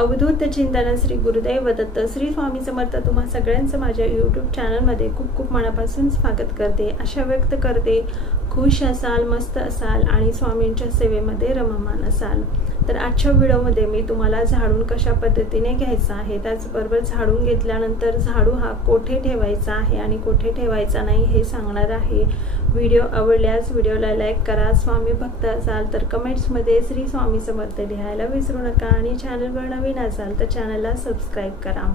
अवधूत चिंतन श्री गुरुदेव दत्त श्री स्वामी समर्थ तुम्हा सगळ्यांचं माझ्या यूट्यूब चॅनलमध्ये खूप खूप मनापासून स्वागत करते। आशा व्यक्त करते खुश असाल, मस्त असाल आणि स्वामींच्या सेवेमध्ये रममान असाल। तर आजच्या व्हिडिओमध्ये मी तुम्हाला झाडून कशा पद्धतीने घ्यायचा आहे, त्याचबरोबर झाडून घेतल्यानंतर झाडू हा कोठे ठेवायचा आहे आणि कोठे ठेवायचा नाही हे सांगणार आहे। व्हिडिओ आवडल्यास व्हिडिओला लाईक करा, स्वामी भक्त असाल तर कमेंट्समध्ये श्री स्वामी समर्थ लिहायला विसरू नका आणि चॅनलवर नवीन असाल तर चॅनलला सबस्क्राइब करा।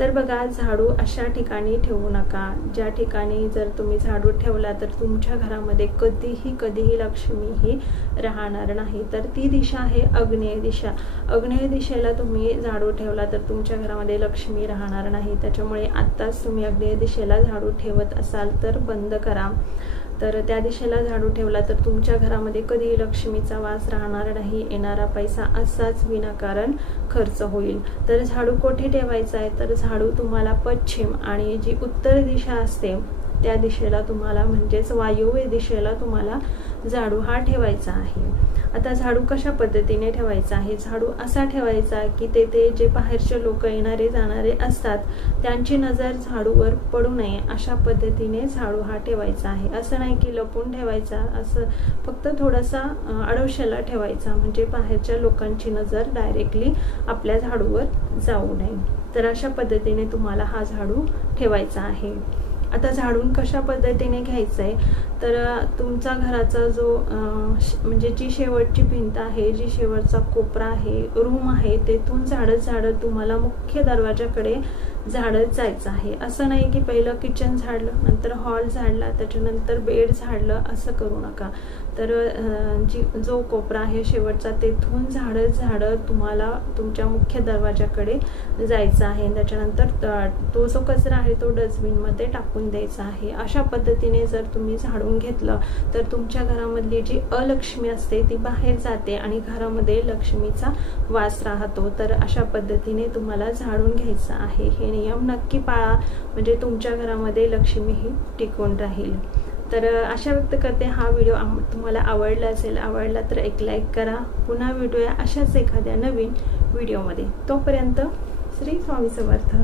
तर बघा, झाडू अशा ठिकाणी ठेवू नका ज्या ठिकाणी जर तुम्ही झाडू ठेवला तर तुमच्या घरामध्ये कधीही लक्ष्मी ही राहणार नाही। तर ती दिशा आहे आग्नेय दिशा। आग्नेय दिशेला तुम्ही झाडू ठेवला तर तुमच्या घरामध्ये लक्ष्मी राहणार नाही। त्याच्यामुळे आत्ताच तुम्ही आग्नेय दिशेला झाडू ठेवत असाल तर बंद करा। तर त्या दिशेला झाडू ठेवला तर तुमच्या घरामध्ये कधी लक्ष्मीचा वास राहणार नाही, येणारा पैसा असाच विनाकारण खर्च होईल। तर झाडू कोठे ठेवायचा आहे, तर झाडू तुम्हाला पश्चिम आणि जी उत्तर दिशा असते त्या दिशेला तुम्हाला म्हणजेच वायव्य दिशेला तुम्हाला झाडू हा ठेवायचा आहे। आता झाडू कशा पद्धतीने ठेवायचा आहे, झाडू असा ठेवायचा की तेथे जे बाहेरचे लोक येणारे जाणारे असतात त्यांची नजर झाडूवर पडू नये अशा पद्धतीने झाडू हा ठेवायचा आहे। असं नाही की लपून ठेवायचा, असं फक्त थोडासा आडोशाला ठेवायचा म्हणजे बाहेरच्या लोकांची नजर डायरेक्टली आपल्या झाडूवर जाऊ नये। तर अशा पद्धतीने तुम्हाला हा झाडू ठेवायचा आहे। आता झाडून कशा पद्धतीने घ्यायचं आहे, तर तुमचा घराचा जो म्हणजे जी शेवटची भिंत आहे, जी शेवटचा कोपरा आहे, रूम आहे, तेथून झाडत तुम्हाला मुख्य दरवाजाकडे झाडत जायचं आहे। असं नाही की पहिलं किचन झाडलं, नंतर हॉल झाडला, त्याच्यानंतर बेड झाडलं, असं करू नका। तर जो कोपरा आहे शेवटचा तेथून झाडत तुम्हाला तुमच्या मुख्य दरवाजाकडे जायचं आहे। त्याच्यानंतर तो जो कचरा आहे तो डस्टबिनमध्ये टाकून द्यायचा आहे। अशा पद्धतीने जर तुम्ही झाडून घेतलं तर तुमच्या घरामधली जी अलक्ष्मी असते ती बाहेर जाते आणि घरामध्ये लक्ष्मीचा वास राहतो। तर अशा पद्धतीने तुम्हाला झाडून घ्यायचं आहे। हे नियम नक्की पाळा म्हणजे तुमच्या घरामध्ये लक्ष्मी ही टिकून राहील। तर आशा व्यक्त करते हा व्हिडिओ तुम्हाला आवडला असेल, आवडला तर एक लाईक करा। पुन्हा भेटूया अशाच एखाद्या नवीन व्हिडिओमध्ये। तोपर्यंत श्री स्वामी समर्थ।